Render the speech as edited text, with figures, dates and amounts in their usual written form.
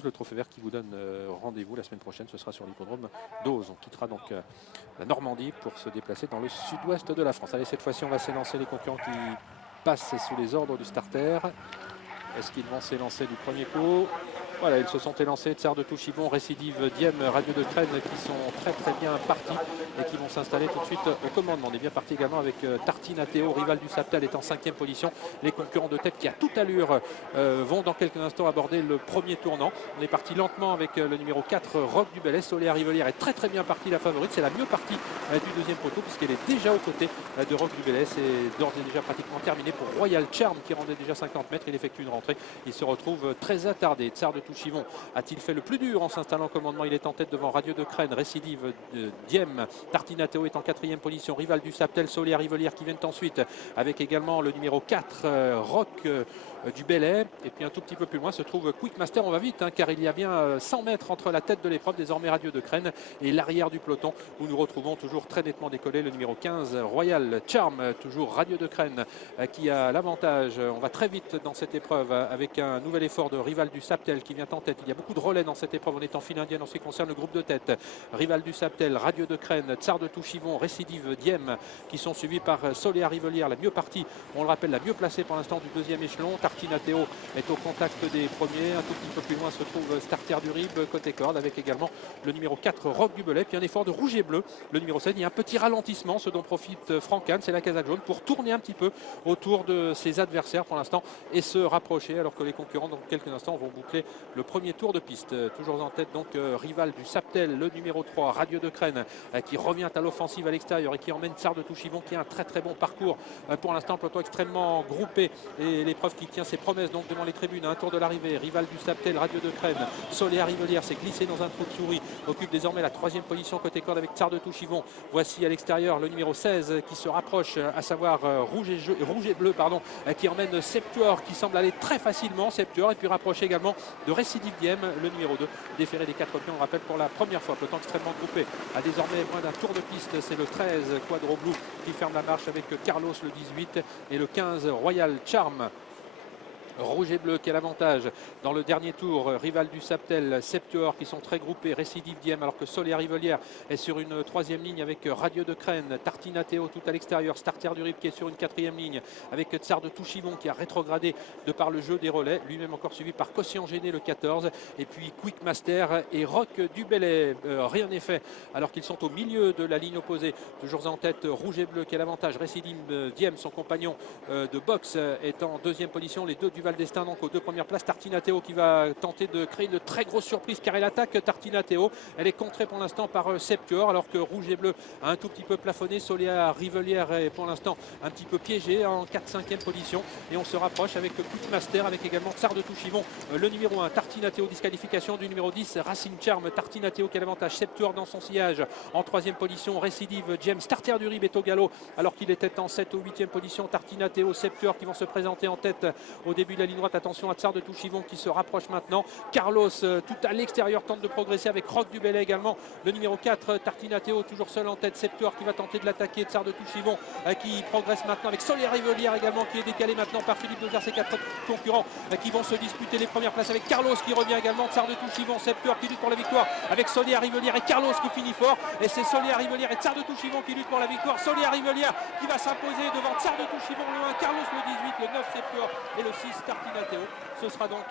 12, le Trophée Vert qui vous donne rendez-vous la semaine prochaine. Ce sera sur l'hippodrome d'Auze. On quittera donc la Normandie pour se déplacer dans le sud-ouest de la France. Allez, cette fois-ci, on va s'élancer les concurrents qui passent sous les ordres du starter. Est-ce qu'ils vont s'élancer du premier coup? Voilà, ils se sont élancés. Tsar de Touchibon, Récidive, Diem, Radio de Crène qui sont très bien partis et qui vont s'installer tout de suite au commandement. On est bien parti également avec Tartinateo, rival du Saptel, est en 5e position. Les concurrents de tête qui à toute allure vont dans quelques instants aborder le premier tournant. On est parti lentement avec le numéro 4, Rock du Bel. Soléa Rivelière est très bien partie, la favorite. C'est la mieux partie du deuxième poteau puisqu'elle est déjà aux côtés de Rock du Bel. C'est d'ores et déjà pratiquement terminé pour Royal Charm qui rendait déjà 50 mètres. Il effectue une rentrée. Il se retrouve très attardé. Tsar de Touchibon a-t-il fait le plus dur en s'installant au commandement? Il est en tête devant Radio de Crène, Récidive, Diem. Tartinateo est en 4e position. Rival du Saptel, Soléa Rivelière qui viennent ensuite avec également le numéro 4, Rock du Belay. Et puis un tout petit peu plus loin se trouve Quick Master. On va vite car il y a bien 100 mètres entre la tête de l'épreuve, désormais Radio de Crène, et l'arrière du peloton où nous retrouvons toujours très nettement décollé le numéro 15, Royal Charm, toujours Radio de Crène qui a l'avantage. On va très vite dans cette épreuve avec un nouvel effort de Rival du Saptel qui vient en tête. Il y a beaucoup de relais dans cette épreuve. On est en file indienne en ce qui concerne le groupe de tête. Rival du Saptel, Radio de Crène, Tsar de Touchibon, Récidive, Diem qui sont suivis par Soléa Rivelière, la mieux partie, on le rappelle, la mieux placée pour l'instant du deuxième échelon. Tartinateo est au contact des premiers. Un tout petit peu plus loin se trouve Starter du Rib côté corde avec également le numéro 4, Rock du Belay. Puis un effort de rouge et bleu, le numéro 7. Il y a un petit ralentissement, ce dont profite Francan, c'est la casaque jaune, pour tourner un petit peu autour de ses adversaires pour l'instant et se rapprocher alors que les concurrents dans quelques instants vont boucler le premier tour de piste. Toujours en tête donc Rival du Saptel, le numéro 3, Radio de Crène qui revient à l'offensive à l'extérieur et qui emmène Tsar de Touchibon qui a un très bon parcours pour l'instant, peloton extrêmement groupé et l'épreuve qui tient ses promesses donc devant les tribunes. Un tour de l'arrivée, Rival du Saptel, Radio de Crène, Soléa Rivelière s'est glissé dans un trou de souris, occupe désormais la 3e position côté corde avec Tsar de Touchibon. Voici à l'extérieur le numéro 16 qui se rapproche, à savoir rouge et bleu qui emmène Septuor qui semble aller très facilement, Septuor, et puis rapproché également de Récidive Diem, le numéro 2, déféré des 4 pions, on rappelle pour la première fois, peloton extrêmement groupé à désormais moins d'un tour de piste. C'est le 13, Quadro Blue, qui ferme la marche avec Carlos le 18 et le 15, Royal Charm. Rouge et bleu qui a l'avantage dans le dernier tour. Rival du Saptel, Septuor qui sont très groupés, Récidive Diem, alors que Soléa Rivelière est sur une 3e ligne avec Radio de Crène, Tartinateo tout à l'extérieur, Starter du Rib qui est sur une 4e ligne avec Tsar de Touchibon qui a rétrogradé de par le jeu des relais, lui-même encore suivi par Cossian Géné le 14 et puis Quick Master et Rock du Belay. Rien n'est fait alors qu'ils sont au milieu de la ligne opposée. Toujours en tête Rouge et bleu qui a l'avantage. Récidive Diem, son compagnon de boxe, est en 2e position. Les deux du Val d'Estaing donc aux 2 premières places. Tartinateo qui va tenter de créer une très grosse surprise car elle attaque Tartinateo. Elle est contrée pour l'instant par Septuor alors que Rouge et bleu a un tout petit peu plafonné. Soléa Rivelière est pour l'instant un petit peu piégée en 4-5e position et on se rapproche avec Quick Master avec également Tsar de Touchibon, le numéro 1. Tartinateo, disqualification du numéro 10, Racing Charm. Tartinateo qui a l'avantage. Septuor dans son sillage en 3e position. Récidive James, Starter du Rib est au galop alors qu'il était en 7 ou 8e position. Tartinateo, Septuor qui vont se présenter en tête au début de la ligne droite. Attention à Tsar de Touchibon qui se rapproche maintenant. Carlos tout à l'extérieur tente de progresser avec Rock du Belay également, le numéro 4. Tartinateo toujours seul en tête. Septuor qui va tenter de l'attaquer. Tsar de Touchibon qui progresse maintenant avec Soléa Rivelière également qui est décalé maintenant par Philippe Dozer. Ses 4 concurrents qui vont se disputer les premières places avec Carlos qui revient également. Tsar de Touchibon, Septuor qui lutte pour la victoire avec Soléa Rivelière et Carlos qui finit fort et c'est Soléa Rivelière et Tsar de Touchibon qui luttent pour la victoire. Soléa Rivelière qui va s'imposer devant Tsar de Touchibon, le 1 Carlos, le 18, le 9 Septuor et le 6 Tartinateo. Ce sera donc